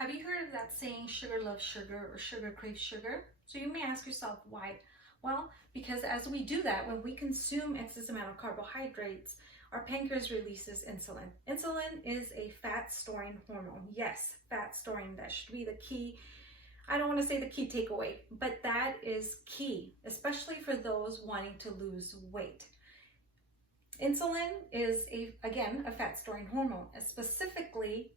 Have you heard of that saying, sugar loves sugar or sugar craves sugar? So you may ask yourself why. Well, because as we do that, when we consume excess amount of carbohydrates, our pancreas releases insulin. Insulin is a fat storing hormone. Yes, fat storing, that should be the key. I don't want to say the key takeaway, but that is key, especially for those wanting to lose weight. Insulin is, again, a fat storing hormone, specifically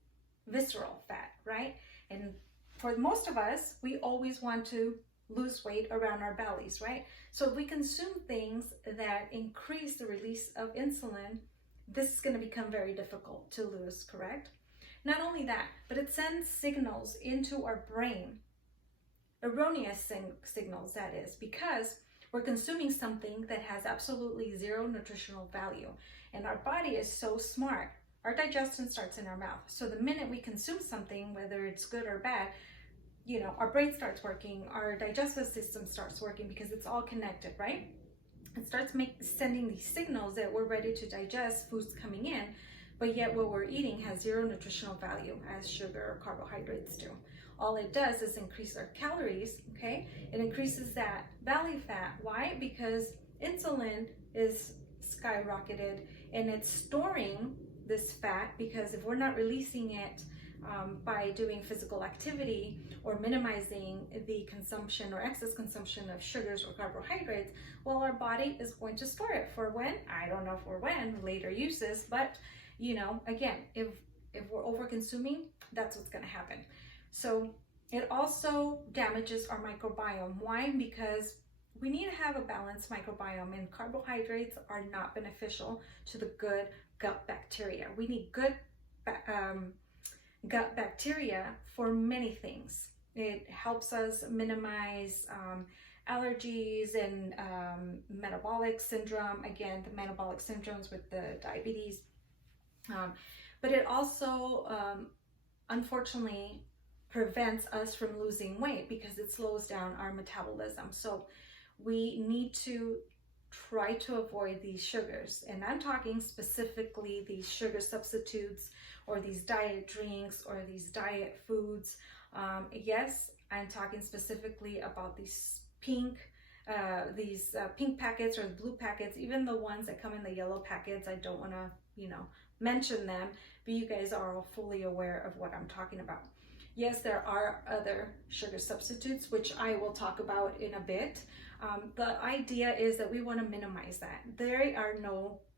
visceral fat, right? And for most of us, we always want to lose weight around our bellies, right? So if we consume things that increase the release of insulin, this is going to become very difficult to lose, correct? Not only that, but it sends signals into our brain, erroneous signals, that is, because we're consuming something that has absolutely zero nutritional value. And our body is so smart. Our digestion starts in our mouth. So the minute we consume something, whether it's good or bad, our brain starts working, our digestive system starts working, because it's all connected, right? It starts sending these signals that we're ready to digest foods coming in, but yet what we're eating has zero nutritional value, as sugar or carbohydrates do. All it does is increase our calories, okay? It increases that belly fat. Why? Because insulin is skyrocketed and it's storing this fat, because if we're not releasing it by doing physical activity or minimizing the consumption or excess consumption of sugars or carbohydrates, well, our body is going to store it for when? I don't know for when, later uses, but again, if we're over consuming, that's what's going to happen. So it also damages our microbiome. Why? Because we need to have a balanced microbiome, and carbohydrates are not beneficial to the good gut bacteria. We need good gut bacteria for many things. It helps us minimize allergies and metabolic syndrome. Again, the metabolic syndromes with the diabetes. But it also, unfortunately, prevents us from losing weight because it slows down our metabolism. So we need to try to avoid these sugars. And I'm talking specifically these sugar substitutes or these diet drinks or these diet foods. Yes, I'm talking specifically about these pink packets or blue packets, even the ones that come in the yellow packets. I don't want to, mention them, but you guys are all fully aware of what I'm talking about. Yes, there are other sugar substitutes, which I will talk about in a bit. The idea is that we want to minimize that. They are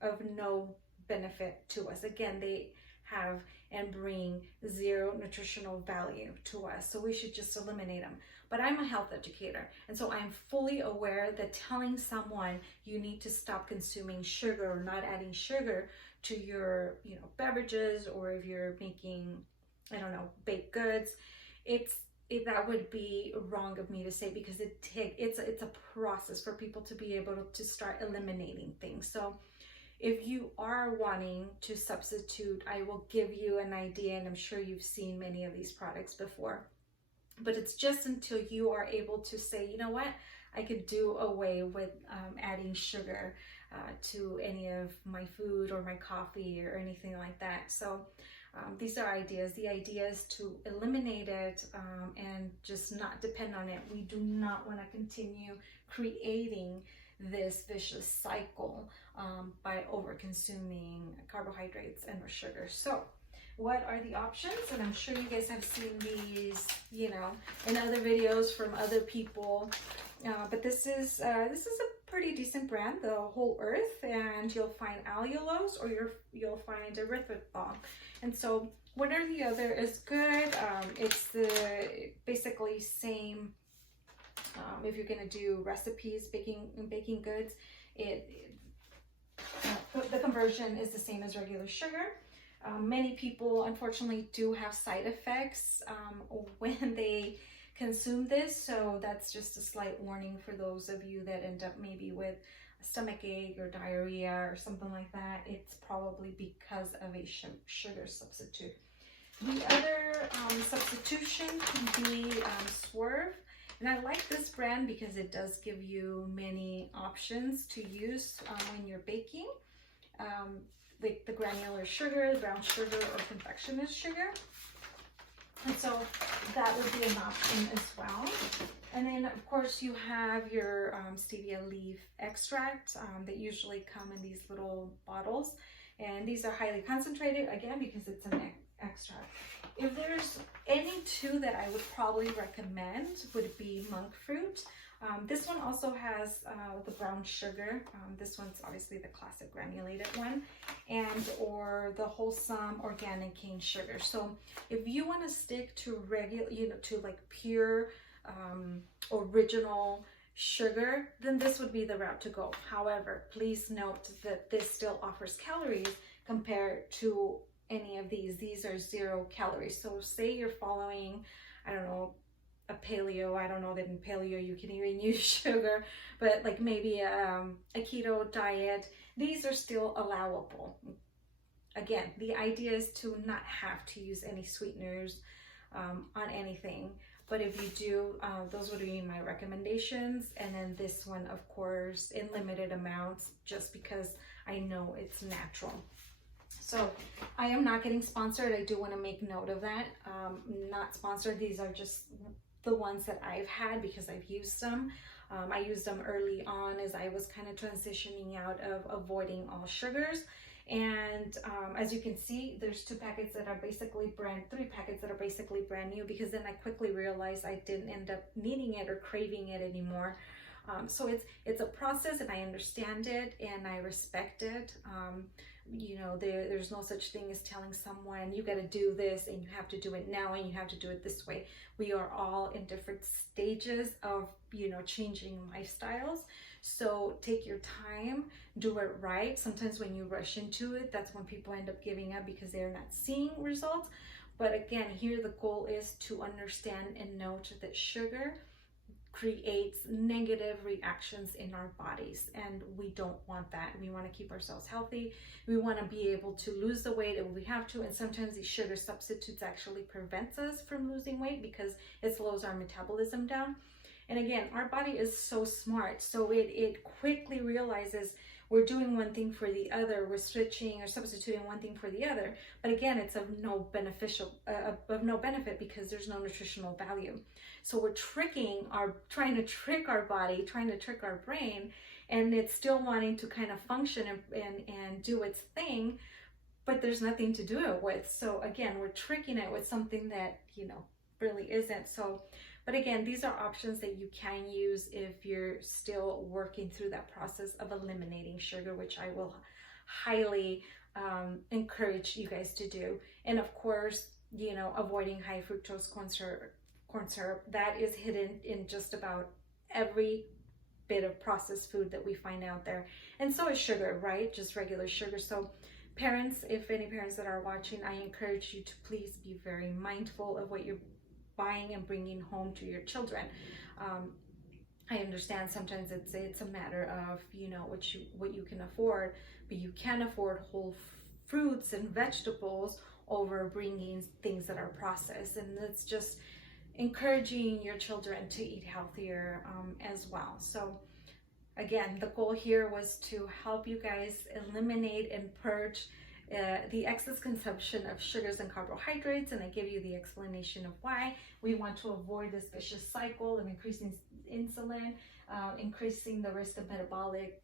of no benefit to us. Again, they have and bring zero nutritional value to us. So we should just eliminate them. But I'm a health educator, and so I'm fully aware that telling someone you need to stop consuming sugar or not adding sugar to your beverages, or if you're making, I don't know, baked goods, that would be wrong of me to say, because it's a process for people to be able to start eliminating things. So if you are wanting to substitute, I will give you an idea, and I'm sure you've seen many of these products before. But it's just until you are able to say, you know what, I could do away with adding sugar to any of my food or my coffee or anything like that. So these are ideas. The idea is to eliminate it and just not depend on it. We do not want to continue creating this vicious cycle by over-consuming carbohydrates and or sugar. So what are the options? And I'm sure you guys have seen these, in other videos from other people. But this is a pretty decent brand, the Whole Earth, and you'll find allulose or you'll find erythritol. And so one or the other is good. It's the basically same. If you're gonna do recipes, baking goods, the conversion is the same as regular sugar. Many people, unfortunately, do have side effects when they consume this, so that's just a slight warning for those of you that end up maybe with a stomach ache or diarrhea or something like that. It's probably because of a sugar substitute. The other substitution can be Swerve, and I like this brand because it does give you many options to use when you're baking. The granular sugar, brown sugar, or confectioner's sugar. And so that would be an option as well. And then of course you have your stevia leaf extract that usually come in these little bottles. And these are highly concentrated, again, because it's an extract. If there's any two that I would probably recommend would be monk fruit. This one also has the brown sugar. This one's obviously the classic granulated one, and or the wholesome organic cane sugar. So if you want to stick to regular, to like pure original sugar, then this would be the route to go. However, please note that this still offers calories compared to any of these. These are 0 calories. So say you're following, I don't know, a paleo. I don't know that in paleo you can even use sugar, but like maybe a keto diet, these are still allowable. Again, the idea is to not have to use any sweeteners on anything. But if you do, those would be my recommendations. And then this one, of course, in limited amounts, just because I know it's natural. So I am not getting sponsored. I do want to make note of that. Not sponsored. These are just the ones that I've had because I've used them. I used them early on as I was kind of transitioning out of avoiding all sugars. And as you can see, there's 2 packets that are basically 3 packets that are basically brand new, because then I quickly realized I didn't end up needing it or craving it anymore. So it's a process, and I understand it and I respect it. There's no such thing as telling someone you got to do this and you have to do it now and you have to do it this way. We are all in different stages of changing lifestyles. So take your time, do it right. Sometimes when you rush into it, that's when people end up giving up because they're not seeing results. But again, here the goal is to understand and note that sugar creates negative reactions in our bodies, and we don't want that. We want to keep ourselves healthy. We want to be able to lose the weight if we have to, and sometimes these sugar substitutes actually prevents us from losing weight because it slows our metabolism down. And again, our body is so smart, so it quickly realizes we're doing one thing for the other, we're switching or substituting one thing for the other, but again, it's of no benefit because there's no nutritional value. So we're trying to trick our body, trying to trick our brain, and it's still wanting to kind of function and do its thing, but there's nothing to do it with. So again, we're tricking it with something that really isn't. So, but again, these are options that you can use if you're still working through that process of eliminating sugar, which I will highly encourage you guys to do. And of course, avoiding high fructose corn syrup, that is hidden in just about every bit of processed food that we find out there. And so is sugar, right? Just regular sugar. So parents, if any parents that are watching, I encourage you to please be very mindful of what you're buying and bringing home to your children. I understand sometimes it's a matter of what you can afford, but you can afford whole fruits and vegetables over bringing things that are processed, and it's just encouraging your children to eat healthier as well. So again, the goal here was to help you guys eliminate and purge the excess consumption of sugars and carbohydrates, and I give you the explanation of why we want to avoid this vicious cycle of increasing insulin, increasing the risk of metabolic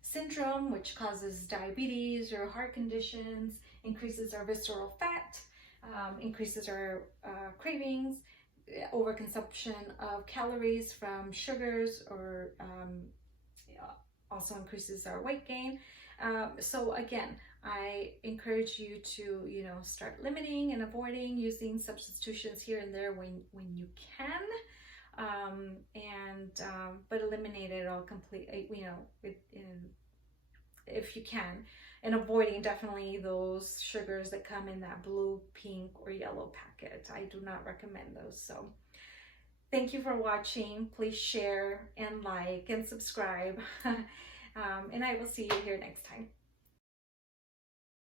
syndrome, which causes diabetes or heart conditions, increases our visceral fat, increases our cravings, overconsumption of calories from sugars, or also increases our weight gain. So again, I encourage you to, start limiting and avoiding using substitutions here and there when you can, but eliminate it all completely, if you can, and avoiding definitely those sugars that come in that blue, pink, or yellow packet. I do not recommend those. So thank you for watching. Please share and like and subscribe. And I will see you here next time.